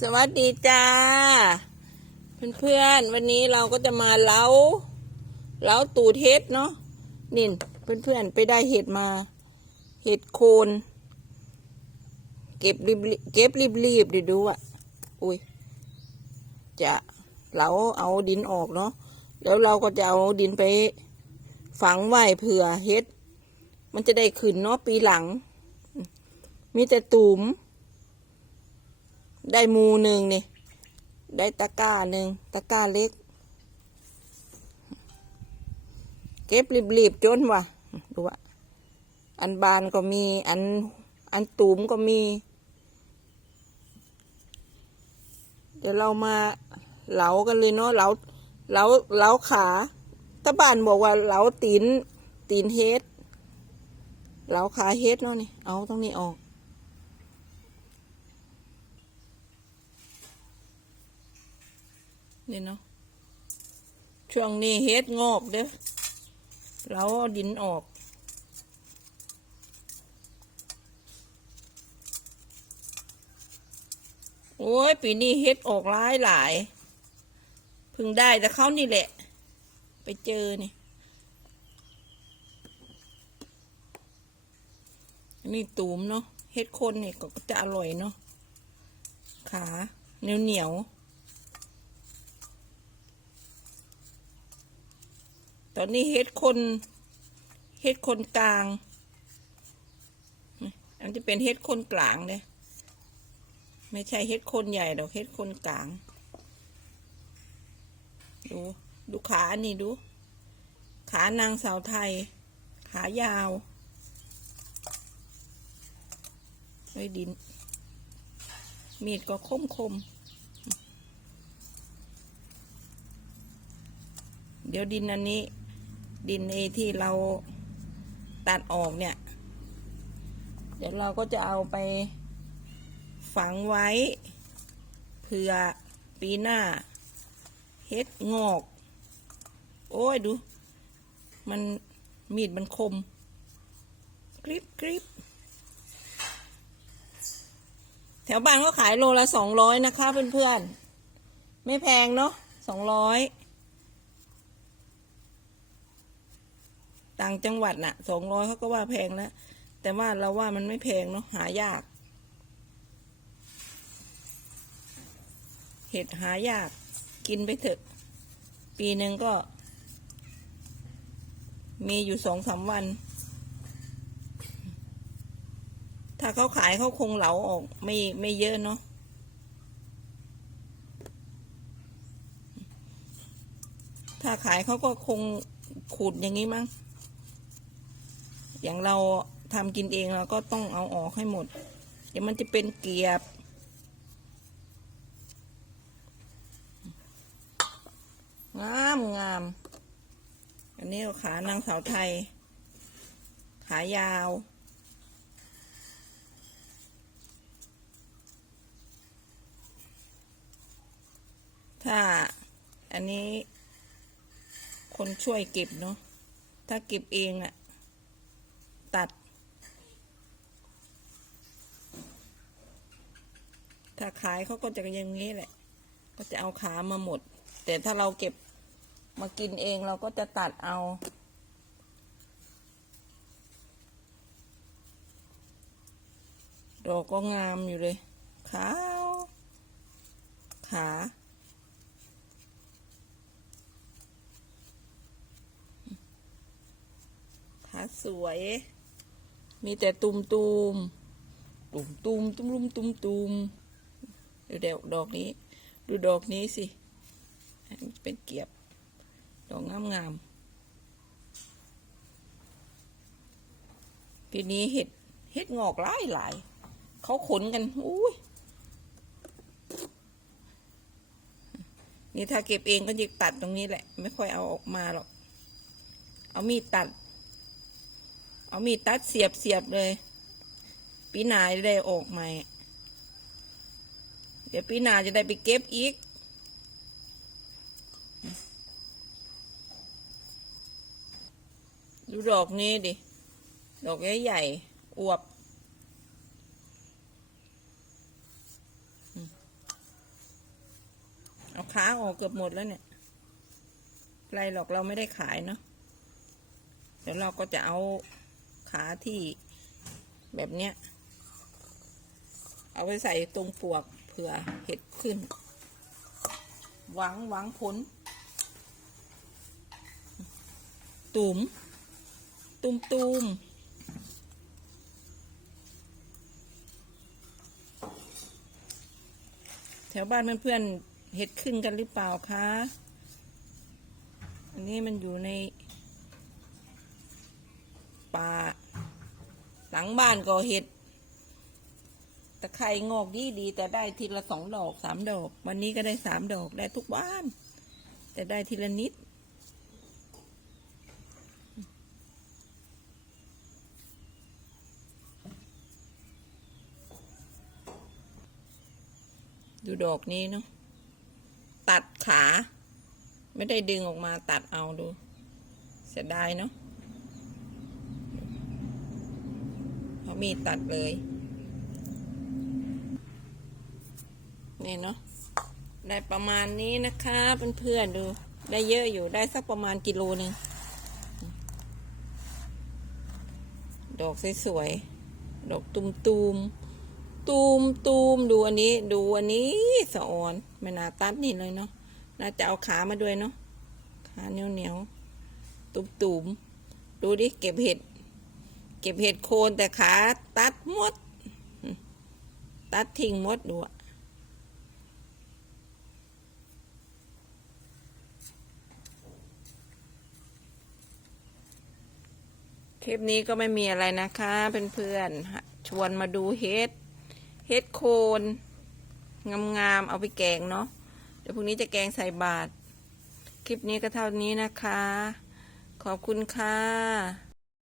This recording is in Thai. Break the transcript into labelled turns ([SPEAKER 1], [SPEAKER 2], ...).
[SPEAKER 1] สวัสดีจ้า เพื่อนๆ วันนี้เราก็จะมาเล้าเล้าตูดเห็ดเนาะนี่เพื่อนๆ ไปได้เห็ดมา เห็ดโคน เก็บรีบเก็บรีบๆเดี๋ยวดูอะ อุ้ยจะเล้าเอาดินออกเนาะแล้วเราก็จะเอาดินไป ฝังไว้เผื่อเห็ด มันจะได้ขึ้นเนาะปีหลัง มีแต่ตูม ได้มูหนึ่งนี่ ได้ตะกร้าหนึ่งตะกร้าเล็ก เก็บรีบๆจนว่ะดูว่าอันบานก็มี อัน อันตูมก็มี เดี๋ยวเรามาเหลากันเลยเนาะเหลาเหลาเหลาขาตะบานบอกว่าเหลาตีนตีนเฮ็ดเหลาขาเฮ็ดเนาะนี่ เอาตรงนี้ออก นี่เนาะช่วงนี้เฮ็ดงอกเด้อเราเอาดินออก โอ้ย ปีนี้เฮ็ดออกหลายหลาย พึ่งได้แต่เขานี่แหละ ไปเจอนี่นนี่ตูมเนาะเฮ็ดคนนี่ก็จะอร่อยเนาะ ขาเหนียวเหนียว ตอนนี้เฮ็ดคนเฮ็ดคนกลาง อันจะเป็นเฮ็ดคนกลางเลยไม่ใช่เฮ็ดคนใหญ่ดอกเฮ็ดคนกลาง ดูดูขาอันนี้ดู ขานางสาวไทย ขายาวไว้ดิน มีดก็คมคมเดี๋ยวดินอันนี้ ดินเอที่เราตัดออกเนี่ย เดี๋ยวเราก็จะเอาไปฝังไว้เผื่อปีหน้า เฮ็ดงอก โอ้ยดู มันมีดมันคม กริบกริบแถวบ้านเขาขายโลละสองร้อยนะคะเพื่อนๆ ไม่แพงเนาะสองร้อย ต่างจังหวัดน่ะสองร้อยเขาก็ว่าแพงแล้วแต่ว่าเราว่ามันไม่แพงเนาะหายาก เห็ดหายากกินไปเถอะ ปีหนึ่งก็ มีอยู่สองสามวัน ถ้าเขาขายเขาคงเหลาออกไม่ไม่เยอะเนาะถ้าขายเขาก็คงขูดอย่างนี้มั้ง อย่างเราทำกินเองเราก็ต้องเอาออกให้หมด เดี๋ยวมันจะเป็นเกลียบ งามงาม อันนี้ขานางสาวไทย ขายาว ถ้าอันนี้คนช่วยเก็บเนาะ ถ้าเก็บเองอะ ตัด ถ้าขายเขาก็จะอย่างนี้แหละ ก็จะเอาขามาหมด แต่ถ้าเราเก็บมากินเองเราก็จะตัดเอาดอกก็งามอยู่เลย ขาว ขา ขาสวย มีแต่ตุ่มตุ่มตุ่มตุมตุ่มรุมตุ่มตุ่มดูเดวดอกนี้ ดูดอกนี้สิเป็นเกียบ ดอกงามงามทีนี้เห็ดเห็ดงอกหลายหลายเขาขนกันอุ้ยนี่ถ้าเก็บเองก็จะตัดตรงนี้แหละ ไม่ค่อยเอาออกมาหรอก เอามีดตัด เอามีดตัดเสียบเสียบเลย ปีหนาจะได้ออกใหม่ เดี๋ยวปีหนาจะได้ไปเก็บอีก ดูดอกนี้ดิ ดอกใหญ่ๆอวบเอืมขาออกเกือบหมดแล้วเนี่ยไรหรอกเราไม่ได้ขายเนาะ เดี๋ยวเราก็จะเอา ขาที่แบบเนี้ย เอาไปใส่ตรงปวกเผื่อเห็ดขึ้น หวังหวังผล ตุ่มตุ่มตุ่มแถวบ้านเพื่อนๆเห็ดขึ้นกันหรือเปล่าคะ อันนี้มันอยู่ในป่า หลังบ้านก็เห็ดตะไคร่งอกดีดีแต่ได้ทีละสองดอกสามดอก วันนี้ก็ได้สามดอกได้ทุกบ้าน แต่ได้ทีละนิด ดูดอกนี้เนาะตัดขา ไม่ได้ดึงออกมาตัดเอาดู เสียดายเนาะเขา มีดตัดเลย นี่เนาะ ได้ประมาณนี้นะคะเพื่อนๆดู ได้เยอะอยู่ ได้สักประมาณกิโลหนึ่งดอกสวยๆ ดอกตุมตูมๆตูมตูมๆดูอันนี้ ดูอันนี้สะออนไม่น่าตัดนี่เลยเนาะ น่าจะเอาขามาด้วยเนาะ ขาเหนียวเหนียวๆตุมตูมๆดูดิ เก็บเห็ด เก็บเห็ดโคนแต่ขาตัดหมด ตัดทิ้งหมดดูอะคลิปนี้ก็ไม่มีอะไรนะคะเพื่อนๆชวนมาดูเห็ดเห็ดโคนงามๆเอาไปแกงเนาะเดี๋ยวพรุ่งนี้จะแกงใส่บาตรคลิปนี้ก็เท่านี้นะคะ ขอบคุณค่ะ